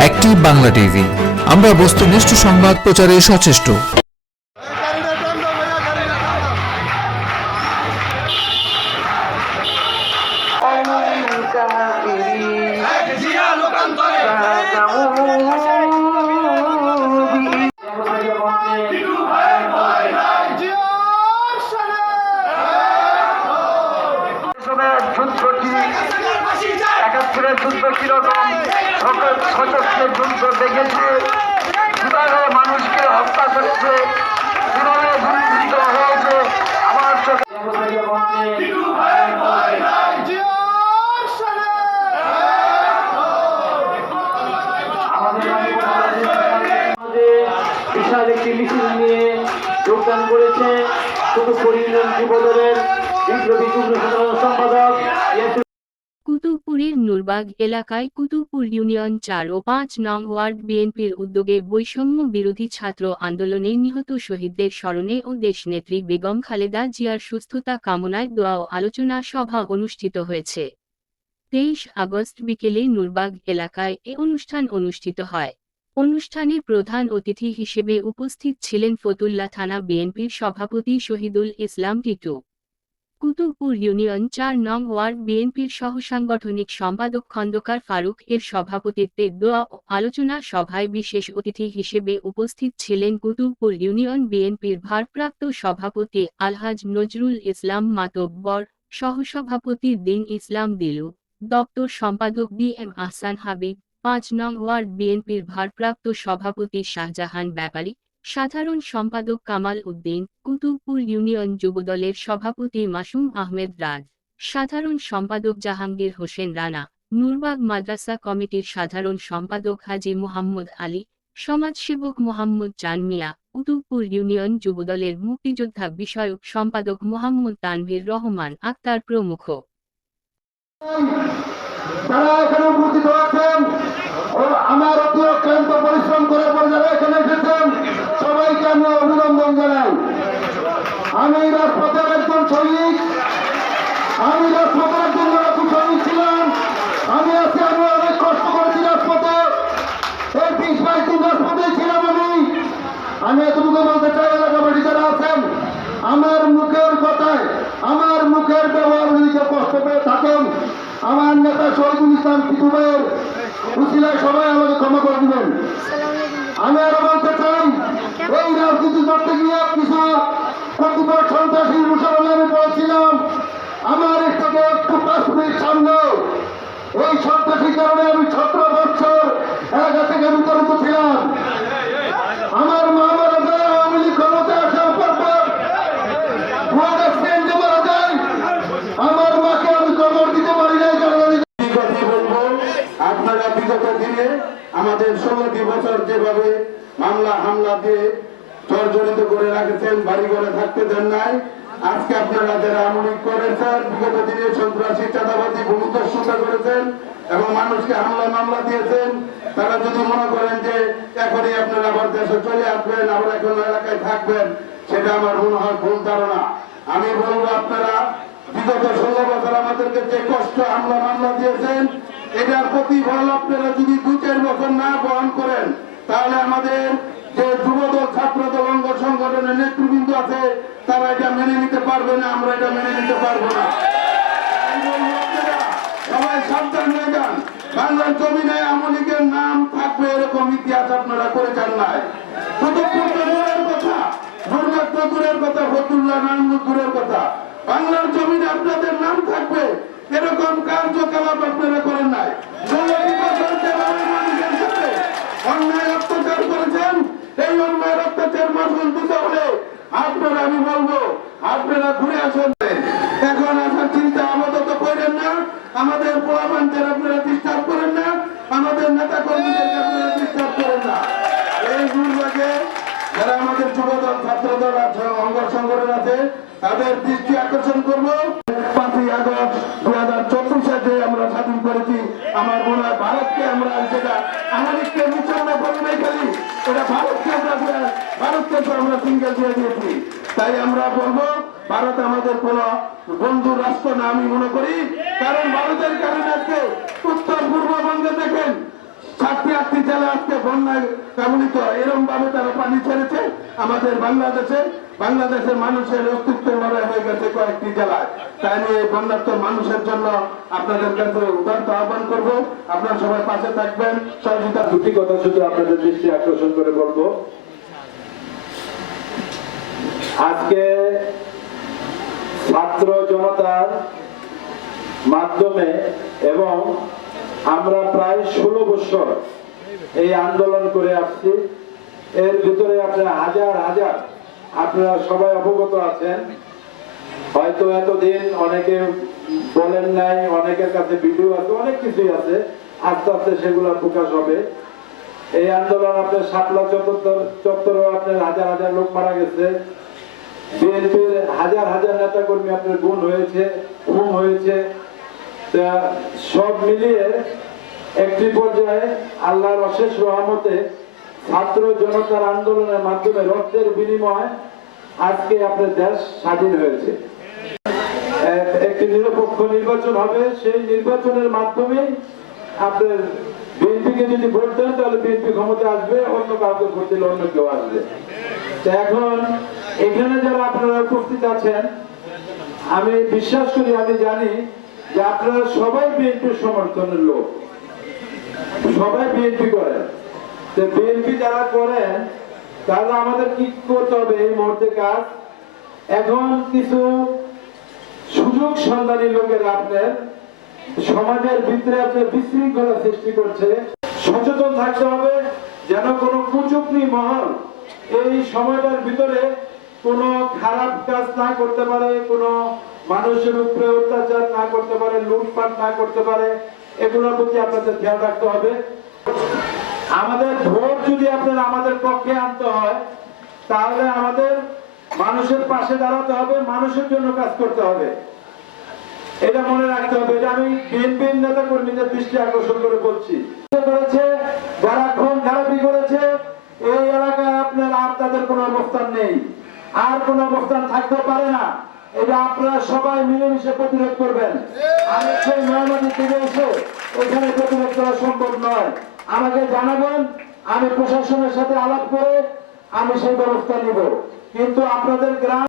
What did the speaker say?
Active Bangla TV. আমরা বস্তুনিষ্ঠ সংবাদ প্রচারে সচেষ্ট। একাত্তরের যুদ্ধ কীরকম সশস্ত্রের যুদ্ধ দেখেছে। কীভাবে মানুষকে হত্যা করেছে। কীভাবে গুলিবিদ্ধ হয়েছে। আমার চোখে একটি মিছিল নিয়ে যোগদান করেছে। শুধু পরিণাম যুবদলের বিপ্লবী যুগ্ম সম্পাদক কুতুবপুরের নূরবাগ এলাকায় কুতুবপুর ইউনিয়ন চার ও পাঁচ নং ওয়ার্ড বিএনপির উদ্যোগে বৈষম্য বিরোধী ছাত্র আন্দোলনে নিহত শহীদদের স্মরণে ও দেশনেত্রী বেগম খালেদা জিয়ার সুস্থতা কামনায় দোয়া ও আলোচনা সভা অনুষ্ঠিত হয়েছে। তেইশ আগস্ট বিকেলে নূরবাগ এলাকায় এ অনুষ্ঠান অনুষ্ঠিত হয়। অনুষ্ঠানে প্রধান অতিথি হিসেবে উপস্থিত ছিলেন ফতুল্লা থানা বিএনপির সভাপতি শহীদুল ইসলাম টিটু। কুতুবপুর ইউনিয়ন চার নং ওয়ার্ড বিএনপির সহসাংগঠনিক সম্পাদক খন্দকার ফারুক এর সভাপতিত্বে দোয়া ও আলোচনা সভায় বিশেষ অতিথি হিসেবে উপস্থিত ছিলেন কুতুবপুর ইউনিয়ন বিএনপির ভারপ্রাপ্ত সভাপতি আলহাজ নজরুল ইসলাম মাতব্বর, সহসভাপতি দিন ইসলাম দিলু, দপ্তর সম্পাদক বি এম আহসান হাবিব, পাঁচ নং ওয়ার্ড বিএনপির ভারপ্রাপ্ত সভাপতি শাহজাহান ব্যাপারী সাধারণ সম্পাদক কামাল উদ্দিন, কুতুবপুর ইউনিয়ন যুবদলের সভাপতি মাসুম আহমেদ রাজ, সাধারণ সম্পাদক জাহাঙ্গীর হোসেন রানা, নূরবাগ মাদ্রাসা কমিটির সাধারণ সম্পাদক হাজি মোহাম্মদ আলী, সমাজসেবক মোহাম্মদ চান মিয়া, কুতুবপুর ইউনিয়ন যুবদলের মুক্তিযোদ্ধা বিষয়ক সম্পাদক মোহাম্মদ তানভীর রহমান আক্তার প্রমুখ। আমার অতি অক্লান্ত পরিশ্রম যারা এখানে এসেছেন। সবাইকে আমি অভিনন্দন জানাই। আমি রাজপথের একজন সৈনিক আমি রাজপথের একজন লড়াকু সৈনিক ছিলাম। আমি আছি আমি অনেক কষ্ট করেছি রাজপথে। এই বিশ বাইশ দিন রাজপথে ছিলাম আমি। আমি এতটুকু বলতে চাই এলাকাবাসী যারা আছেন আমার মুখের কথায় আমার মুখের ব্যবহার কেউ কষ্ট পেয়ে থাকেন আমার নেতা শহীদুল ইসলাম পিতুবের উচিলায় সবাই আমাকে ক্ষমা করে দিবেন। আমি আরও বলতে এই সন্ত্রাসীর কারণে আমি সতেরো বছর এলাকা থেকে বিতরিত ছিলাম। আমার মা মারা আমি কবর আমাদের ষোলোটি বছর যেভাবে মামলা, হামলা দিয়ে জর্জরিত করে রাখেছেন বাড়ি ঘরে থাকতে দেন নাই। আজকে আপনারা যারা আমলিক করেছেন, বিগত দিনে সন্ত্রাসী চাঁদাবাদী ভূমিদস্যুতা করেছেন এবং মানুষকে হামলা, মামলা দিয়েছেন, তারা যদি মনে করেন যে এখনই আপনারা আবার দেশে চলে আসবেন, আবার এখন এলাকায় থাকবেন, সেটা আমার মনে হয় ভুল ধারণা। আমি বলব আপনারা, বিগত ষোলো বছর আমাদেরকে যে কষ্ট হামলা, মামলা দিয়েছেন, এটার প্রতিফল আপনারা যদি দু চার বছর না বহন করেন, তাহলে আমাদের যে যুবদল অঙ্গ সংগঠনের নেতৃবৃন্দ আছে, তারা এটা মেনে নিতে পারবে না, আমরা এটা মেনে নিতে পারব না। বাংলার জমিনে আপনাদের নাম থাকবে এরকম কার্যকলাপ আপনারা করেন নাই। অন্যায় অত্যাচার করেছেন এই অন্যায় অত্যাচার মাসুল দিতে হলে আপনারা, আমি বলব, আপনারা ঘুরে আসেন। এখন আসার চিন্তা আপাতত করেন না। আমাদের পোলাপানদের আপনারা ডিস্টার্ব করেন না, আমাদের নেতা কর্মীদেরকে আপনারা করেন না। এই দুর্ভাগে যারা আমাদের যুবদল, ছাত্রদল সংগঠন আছে, তাদের দৃষ্টি আকর্ষণ করব। পাঁচই আগস্ট দুই হাজার চব্বিশে যে আমরা স্বাধীন করেছি, আমার মনে হয় ভারতকে আমরা যেটা আমাদেরকে মুসলমান করি এটা ভারতকে আমরা ভারতকে তো আমরা সিঙ্গেল দিয়ে দিয়েছি। তাই আমরা বলব, ভারত আমাদের কোন বন্ধু রাষ্ট্র না আমি মনে করি। কারণ ভারতের কারণে আজকে উত্তর পূর্ববঙ্গে দেখেন, সাতটি আটটি জেলা আজকে বন্যায় কবলিত এরম ভাবে তারা পানি ছেড়েছে আমাদের বাংলাদেশে। বাংলাদেশের মানুষের অস্তিত্ব লড়াই হয়ে গেছে কয়েকটি জেলায়। তাই নিয়ে এই বন্যার্থ মানুষের জন্য আপনাদের কাছে উদার্ত আহ্বান করব। আপনারা সবাই পাশে থাকবেন। সহযোগিতা দুটি কথা শুধু আপনাদের দৃষ্টি আকর্ষণ করে বলব। আজকে ছাত্র জনতার মাধ্যমে এবং আমরা প্রায় ষোলো বছর এই আন্দোলন করে আসছি। এর ভিতরে আপনার হাজার হাজার আপনারা সবাই অবগত আছেন। হয়তো এতদিন অনেকে বলেন নাই, অনেকের কাছে ভিডিও আছে, অনেক কিছুই আছে। আস্তে আস্তে সেগুলো প্রকাশ হবে। এই আন্দোলন আপনার সাতলা চত্বর, চত্বরেও আপনার হাজার হাজার লোক মারা গেছে। বিএনপির হাজার হাজার নেতা কর্মী আপনার গুণ হয়েছে, খুন হয়েছে। সব মিলিয়ে একটি পর্যায়ে আল্লাহর অশেষ রহমতে ছাত্র জনতার আন্দোলনের মাধ্যমে রক্তের বিনিময় আজকে আপনার দেশ স্বাধীন হয়েছে। একটি নিরপেক্ষ নির্বাচন হবে। সেই নির্বাচনের মাধ্যমে আপনার বিএনপিকে যদি ভোট দেন, তাহলে বিএনপি ক্ষমতা আসবে, অন্য কাউকে ভোট দিলে অন্য কেউ আসবে। এখন এখানে যারা আপনারা উপস্থিত আছেন, আমি বিশ্বাস করি, আমি জানি যে আপনারা সবাই বিএনপির সমর্থনের লোক। সবাই বিএনপি করেন বিএনপি যারা করেন তাহলে আমাদের কি করতে হবে এই মুহূর্তে কাজ? এখন কিছু সুযোগ সন্ধানী লোকেরা আপনার সমাজের ভিতরে আপনার বিশৃঙ্খলা সৃষ্টি করছে। সচেতন থাকতে হবে যেন কোনো কুচুকনি মহল এই সময়টার ভিতরে কোনো খারাপ কাজ না করতে পারে, কোনো মানুষের উপরে অত্যাচার না করতে পারে, লুটপাট না করতে পারে, এগুলোর প্রতি আপনাদের খেয়াল রাখতে হবে। আমাদের ভোট যদি আপনার আমাদের পক্ষে আনতে হয়, তাহলে আমাদের মানুষের পাশে দাঁড়াতে হবে, মানুষের জন্য কাজ করতে হবে। এটা মনে রাখতে হবে, এটা আমি বিএনপির নেতা কর্মীদের দৃষ্টি আকর্ষণ করে বলছি। করেছে? যারা খুন খারাপি করেছে, এই এলাকায় আপনার আর তাদের কোনো অবস্থান নেই। আর কোনো অবস্থান থাকতে পারে না। এটা আপনারা সবাই মিলেমিশে প্রতিরোধ করবেন। আমি সেই মহামারী থেকে এসে ওইখানে প্রতিরোধ করা সম্ভব নয়। আমাকে জানাবেন আমি প্রশাসনের সাথে আলাপ করে আমি সেই ব্যবস্থা নিব। কিন্তু আপনাদের গ্রাম